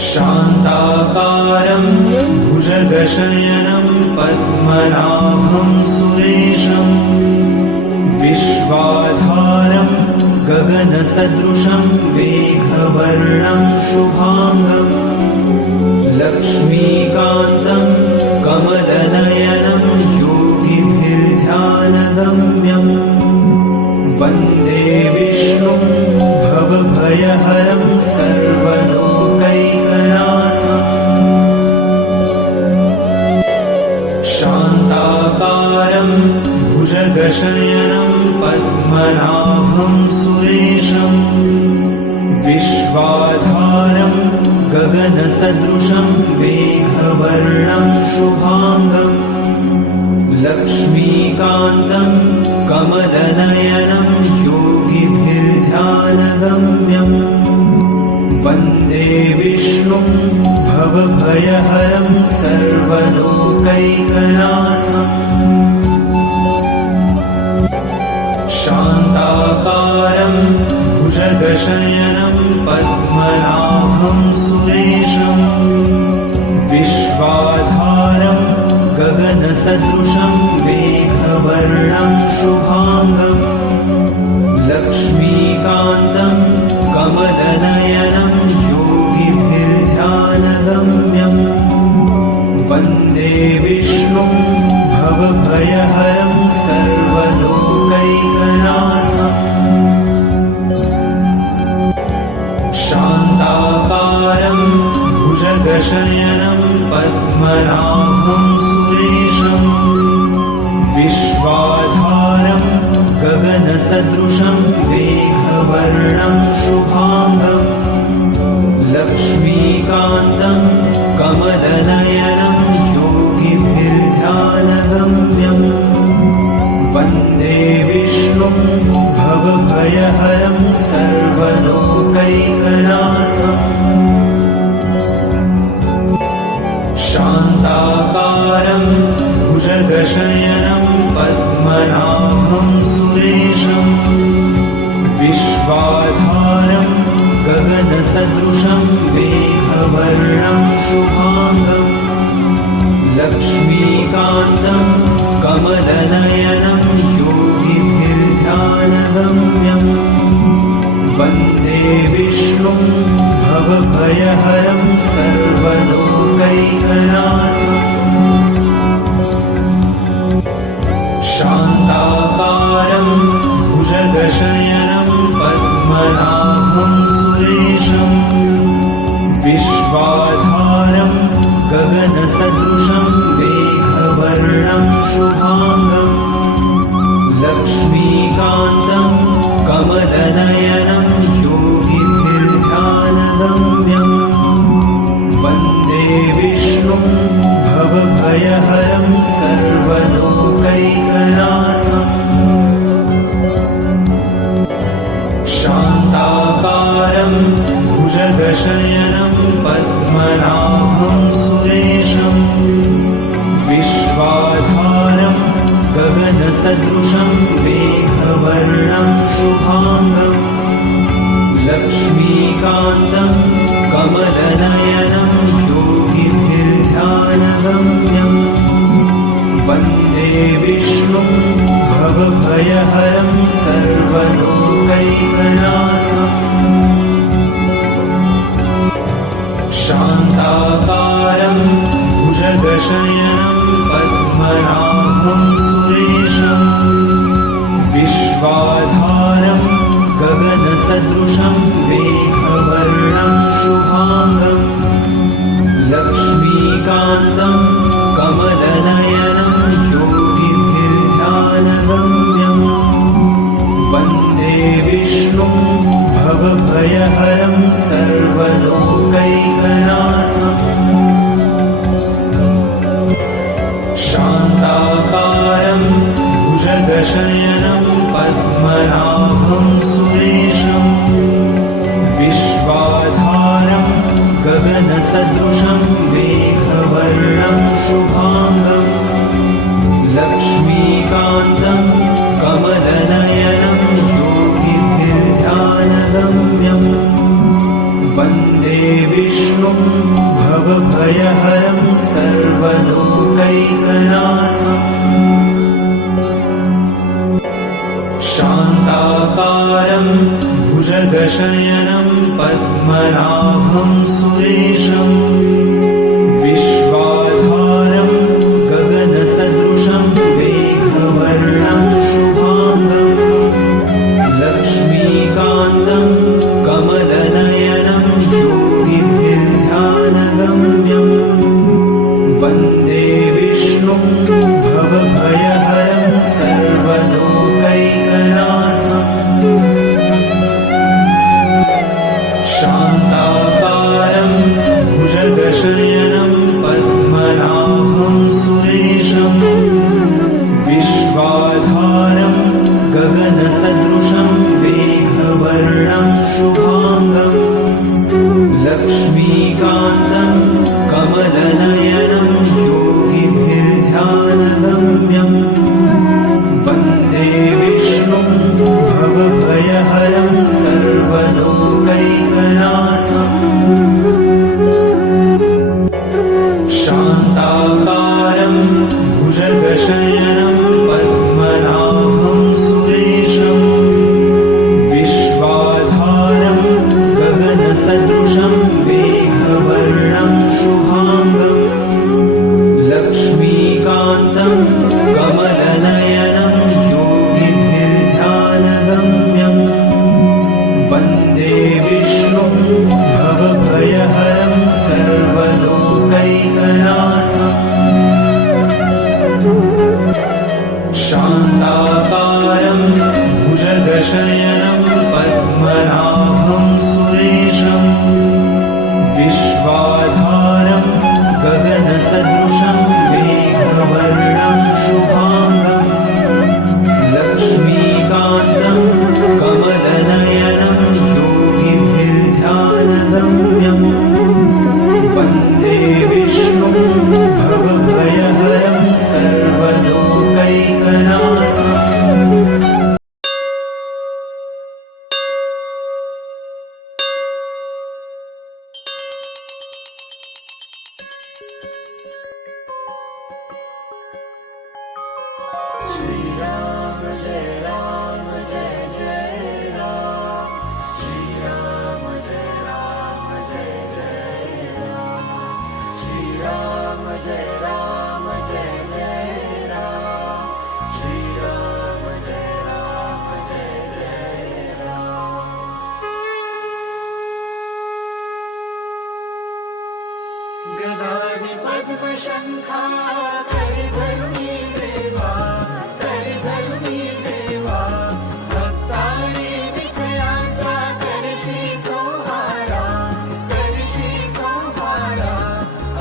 शान्ताकारं भुजगशयनं पद्मनाभं सुरेशं विश्वाधारं गगनसदृशं मेघवर्णं शुभांगं लक्ष्मीकान्तं कमलनयनं योगिभिर्ध्यानगम्यं वन्दे विष्णुं भवभयहरं सर्वलोकैकनाथम् शान्ताकारं भुजगशयनं पद्मनाभं सुरेशं विश्वाधारं गगनसदृशं मेघवर्णं शुभांगं लक्ष्मीकान्तं कमलनयनं योगिभिर्ध्यानगम्यं वन्दे विष्णुं भवभयहरं सर्वलोकैकनाथम् शान्ताकारं भुजगशयनं पद्मनाभं सुरेशं विश्वाधारं गगनसदृशं मेघवर्णं शुभांगं लक्ष्मीकान्तं कमलनयनं योगिभिर्ध्यानगम्यं वन्दे विष्णुं भवभयहरं सर्वलोकैकनाथम् शान्ताकारं भुजगशयनं पद्मनाभं सुरेशं विश्वाधारं गगनसदृशं मेघवर्णं शुभांगं लक्ष्मीकान्तं कमलनयनं योगिभिर्ध्यानगम्यं वन्दे विष्णुं भवभयहरं सर्वलोकैकनाथम् शान्ताकारं भुजगशयनं पद्मनाभं सुरेशं विश्वाधारं गगनसदृशं मेघवर्णं शुभांगं लक्ष्मीकान्तं कमलनयनं योगिभिर्ध्यानगम्यं वन्दे विष्णुं भवभयहरं सर्वलोकैकनाथम् शान्ताकारं भुजगशयनं पद्मनाभं सुरेशं विश्वाधारं गगनसदृशं मेघवर्णं शुभांगं लक्ष्मीकान्तं कमलनयनं योगिभिर्ध्यानगम्यं वन्दे विष्णुं भवभयहरं सर्वलोकैकनाथम् शान्ताकारं भुजगशयनं पद्मनाभं सुरेशं विश्वाधारं गगनसदृशं मेघवर्णं शुभांगं लक्ष्मीकान्तं कमलनयनं योगिभिर्ध्यानगम्यं वन्दे विष्णुं भवभयहरं सर्वलोकैकनाथम् शान्ताकारं भुजगशयनं पद्मनाभं सुरेशं विश्वाधारं गगनसदृशं मेघवर्णं शुभांगं लक्ष्मीकान्तं कमलनयनं योगिभिर्ध्यानगम्यं वन्दे विष्णुं भवभयहरं सर्वलोकैकनाथम् शान्ताकारं भुजगशयनं पद्मनाभं सुरेशं विश्वाधारं विष्णुं भवभयहरं सर्वलोकैकनाथम् शान्ताकारं भुजगशयनं पद्मनाभं सुरेशम् विश्वाधारं गगनसदृशं मेघवर्णं शुभाङ्गम् लक्ष्मीकान्तं कमलनयनं योगिभिर्ध्यानगम्यम् वन्दे विष्णुं भवभयहरं सर्वलोकैकनाथम् शान्ताकारं भुजगशयनं पद्मनाभं सुरेशम् विश्वाधारं गगनसदृशं मेघवर्णं शुभाङ्गम् लक्ष्मीकान्तं कमलनयनं योगिभिर्ध्यानगम्यम् वन्दे विष्णुं भवभयहरं सर्वलोकैकनाथम् शान्ताकारं भुजगशयनं पद्मनाभं सुरेशम् विश्वाधारं गगनसदृशं मेघवर्णं शुभाङ्गम् लक्ष्मीकान्तं कमलनयनं योगिभिर्ध्यानगम्यम् वन्दे विष्णुं भवभयहरं सर्वलोकैकनाथम् शान्ताकारं भुजगशयनं पद्मनाभं सुरेशम् विश्वाधारं गगनसदृशं मेघवर्णं शुभाङ्गम् लक्ष्मीकान्तं कमलनयनं योगिभिर्ध्यानगम्यम् वन्दे विष्णुं भवभयहरं सर्वलोकैकनाथम् गदाधि पद्मशङ्खा करिधरुणी देवा भक्तारी विजयाचा करशी सोहारा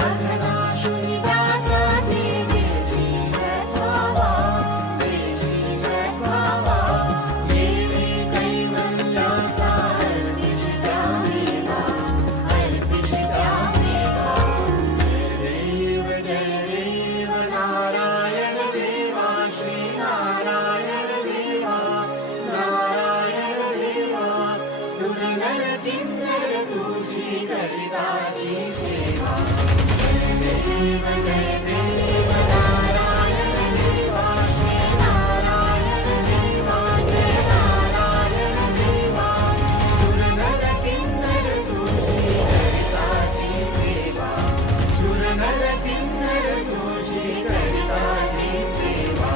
अधनाशुनी दासा देशी सद्भावा देवी कैवल्याचा अर्पिष्टा मेवा जय देव नारायण देवा श्रीनारायण देवा सुरनर किन्नर तुझी करिताची सेवा जय देव नारायण देवा श्रीनारायण देवा जय नारायण देवा सुरनर किन्नर तुझी करिताची सेवा सुरनर किन्नर तुझी करिताची सेवा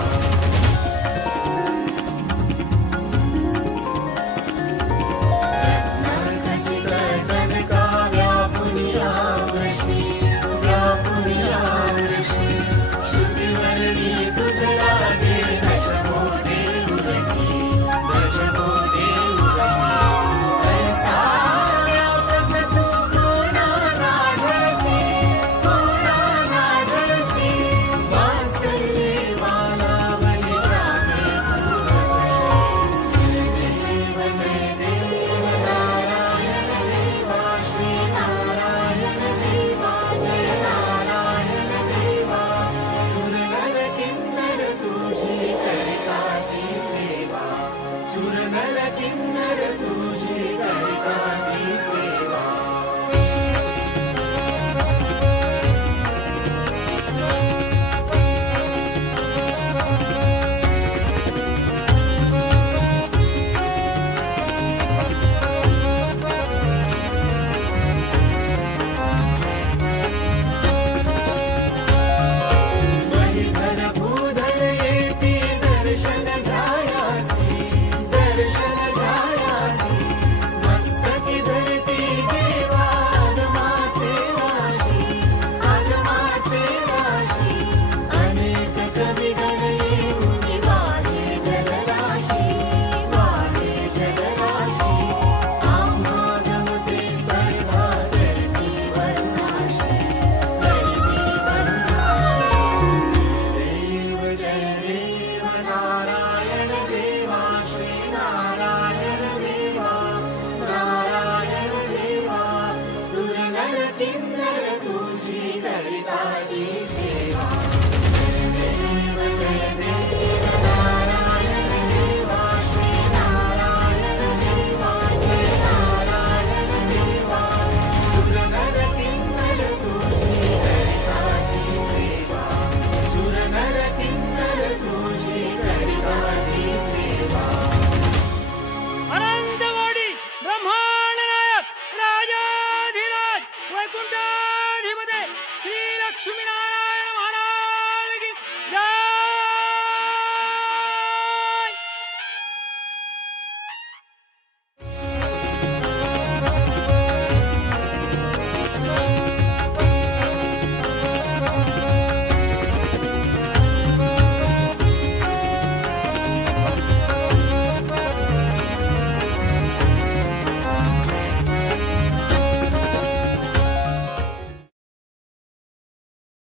रत्नाखचित कनका व्यापुनिया वशी किन्नर तुझी करिता ती सेवा जय देव